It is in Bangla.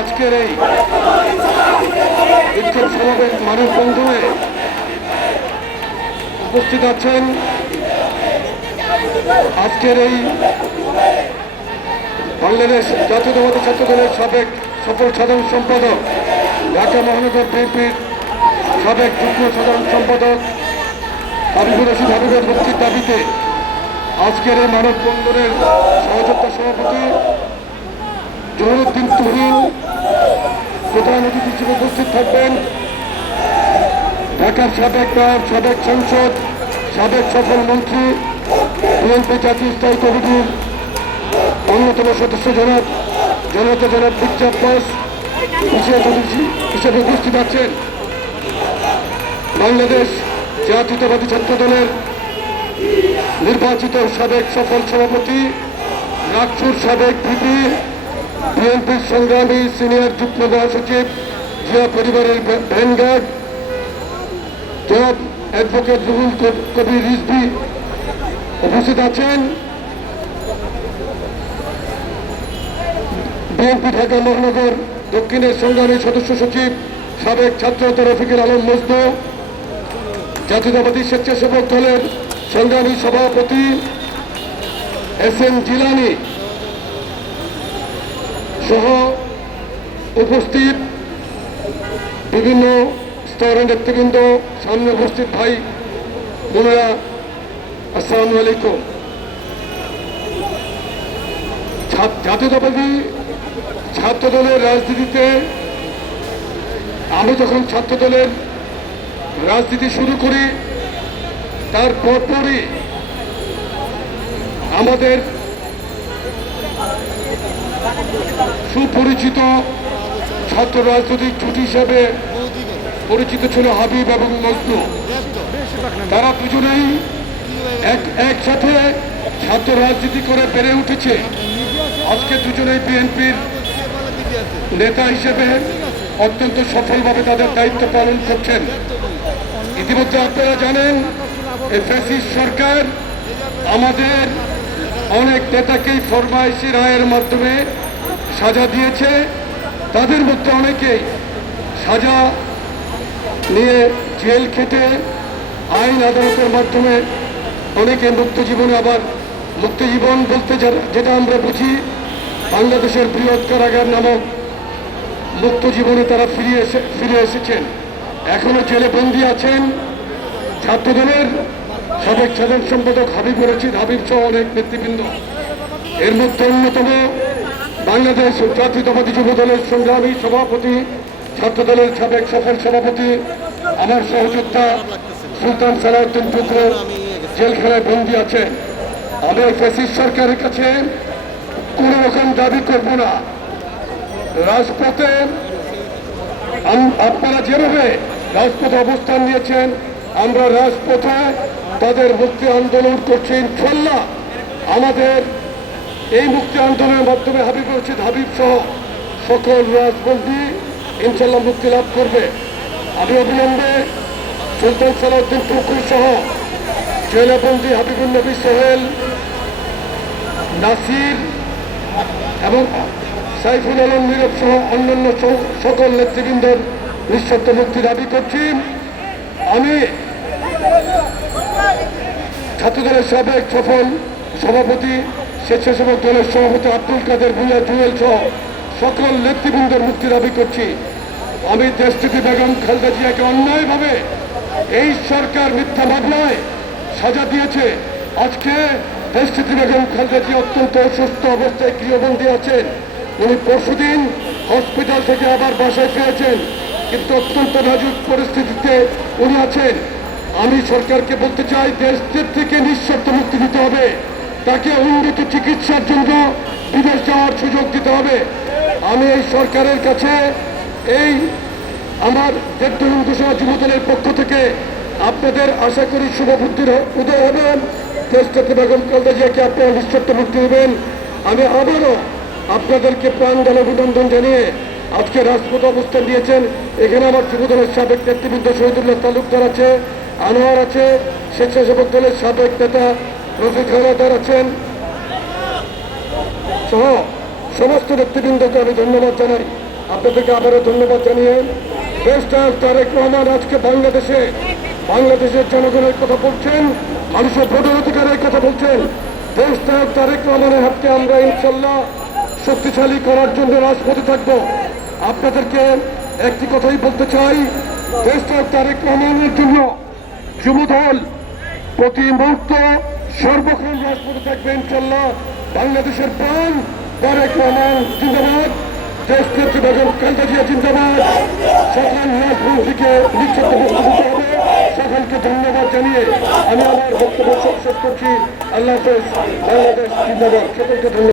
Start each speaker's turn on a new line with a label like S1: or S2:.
S1: আজকের এই বিক্ষোভ সমাবেশ মানব বন্ধনে উপস্থিত আছেন। আজকের এই বাংলাদেশ জাতীয়তাবাদী ছাত্র দলের সাবেক সফল সাধারণ সম্পাদক, ঢাকা মহানগর বিএনপির সাবেক যুগ্ম সাধারণ সম্পাদক হাবিবুর রশিদ হাবিবের দাবিতে আজকের এই মানববন্ধনের সহযোগিতা সভাপতি জহিরুদ্দিন তুহিন প্রধান অতিথি হিসেবে উপস্থিত থাকবেন ঢাকার সাবেক মেয়র সাবেক সংসদ, সাবেক সফল মন্ত্রী, বিএনপি জাতীয় স্থায়ী কমিটির অন্যতম সদস্য জনাব, জনতা জনাব পিকচার প্লাস বিশেষ অতিথি হিসেবে উপস্থিত আছেন। বাংলাদেশ জাতীয়তাবাদী ছাত্র দলের নির্বাচিত সাবেক সফল সভাপতি, নাগপুর সাবেক ভিপি বিএনপির সংগ্রামী সিনিয়র যুগ্ম মহাসচিব, জিয়া পরিবারের ভ্যানগার্ড জনাব অ্যাডভোকেট রুহুল কবির রিজভি উপস্থিত আছেন। বিএনপি ঢাকা মহানগর দক্ষিণের সংগ্রামী সদস্য সচিব, সাবেক ছাত্রনেতা রফিকুল আলম মজনু, জাতীয়তাবাদী স্বেচ্ছাসেবক দলের সংগ্রামী সভাপতি এস এম জিলানি সহ উপস্থিত বিভিন্ন স্তরের নেতৃবৃন্দ, সামনে উপস্থিত ভাই বোনেরা, আসসালামু আলাইকুম। জাতীয়তাবাদী ছাত্র দলের রাজনীতিতে আমি যখন ছাত্র দলের রাজনীতি শুরু করি, তার পরপরই আমাদের সুপরিচিত ছাত্র রাজনৈতিক জুটি হিসাবে পরিচিত ছিল হাবিব এবং মজনু। তারা দুজনেই এক, একসাথে ছাত্র রাজনীতি করে বেড়ে উঠেছে। আজকে দুজনেই বিএনপির নেতা হিসেবে অত্যন্ত সফলভাবে তাদের দায়িত্ব পালন করছেন। ইতিমধ্যে আপনারা জানেন ফ্যাসিস্ট সরকার আমাদের অনেক নেতাকেই ফরমাইশি রায়ের মাধ্যমে সাজা দিয়েছে। তাদের মধ্যে অনেকেই সাজা নিয়ে জেল খেটে আইন আদালতের মাধ্যমে অনেকে মুক্ত জীবনে আবার মুক্ত জীবন বলতে যেটা আমরা বুঝি, বাংলাদেশের বৃহৎ কারাগার নামক মুক্ত জীবনে তারা ফিরে এসে ফিরে এসেছেন। এখনও জেলে বন্দী আছেন। ছাত্রদলের সাবেক সাধারণ সম্পাদক হাবিব রচিদ হাবিব সহ অনেক নেতৃবৃন্দ। এর মধ্যে অন্যতম বাংলাদেশ জাতীয়তাবাদী যুব দলের সংগ্রামী সভাপতি ছাত্র দলের সাবেক সফল সভাপতি, আমার সহযোদ্ধা সুলতান সালাউদ্দিন পুত্র জেলখানায় বন্দী আছেন। আমি ফ্যাসিস্ট সরকারের কাছে কোনো রকম দাবি করব না। রাজপথে আপনারা যেভাবে রাজপথে অবস্থান নিয়েছেন, আমরা রাজপথে তাদের মুক্তি আন্দোলন করছি ইনশাল্লাহ। আমাদের এই মুক্তি আন্দোলনের মাধ্যমে হাবিব রশিদ হাবিব সহ সকল রাজবন্দী ইনশাল্লাহ মুক্তি লাভ করবে। আমি অবিলম্বে সুলতান সালাউদ্দিন টুকুর সহ জেলাবন্দি হাবিবুল নবী সোহেল, নাসির এবং সাইফুল আলম নীরব সহ অন্যান্য সকল নেতৃবৃন্দের নিঃশব্দ মুক্তি দাবি করছি। আমি ছাত্রদলের সাবেক সফল সভাপতি, স্বেচ্ছাসেবক দলের সভাপতি আব্দুল কাদের ভুইয়া জুয়েল সহ সকল নেতৃবৃন্দের মুক্তি দাবি করছি। আমি দেশটিতে বেগম খালেদা জিয়াকে অন্যায়ভাবে এই সরকার মিথ্যা মামলায় সাজা দিয়েছে। আজকে দেশটিতে বেগম খালেদা জিয়া অত্যন্ত অসুস্থ অবস্থায় গৃহবন্দী আছেন। উনি পরশুদিন হসপিটাল থেকে আবার বাসায় ফিরেছেন। কিন্তু অত্যন্ত নাজুক পরিস্থিতিতে উনি আছেন। আমি সরকারকে বলতে চাই দেশদের থেকে নিঃশর্ত মুক্তি দিতে হবে। তাকে উন্নত চিকিৎসার জন্য বিদেশ যাওয়ার সুযোগ দিতে হবে। আমি এই সরকারের কাছে এই আমার দেবদুল ঘোষণা যুবদলের পক্ষ থেকে আপনাদের আশা করি শুভবুদ্ধির উদয় হবেন। দেশটাতে বেগম কালদা জিয়াকে আপনারা নিঃশর্ত মুক্তি দেবেন। আমি আবারও আপনাদেরকে প্রাণ দল অভিনন্দন জানিয়ে আজকে রাজপথ অবস্থান দিয়েছেন এখানে আমার যুবদলের সাবেক নেতৃবৃন্দ শহীদুল্লাহ তালুকদার আছে। আনোয়ার আছে স্বেচ্ছাসেবক দলের সাবেক নেতা রফিক হাওলাদার আছেন। সহ সমস্ত নেতৃবৃন্দকে আমি ধন্যবাদ জানাই। আপনাদেরকে আবারও ধন্যবাদ জানিয়ে দেশটার তারেক রহমান আজকে বাংলাদেশে, বাংলাদেশের জনগণের কথা বলছেন, মানুষের ভোটের অধিকারের কথা বলছেন। দেশটার তারেক রহমানের হাতকে আমরা ইনশাল্লাহ শক্তিশালী করার জন্য রাজপথে থাকব। আপনাদেরকে একটি কথাই বলতে চাই দেশটার তারেক রহমানের জন্য যুবদল, প্রতি মুহূর্তে সর্বক্ষণ রাজপথে থাকবে ইনশাল্লাহ। বাংলাদেশের প্রাণ, তারেক রহমান, জিন্দাবাদ। দেশ নেত্রী বেগম খালেদা জিয়া, জিন্দাবাদ। সকল রাজমন্ত্রীকে নিশ্চিত হবে। সকলকে ধন্যবাদ জানিয়ে আমি আমার বক্তব্য শেষ করছি। আল্লাহ হাফেজ, বাংলাদেশ জিন্দাবাদ। সকলকে ধন্যবাদ।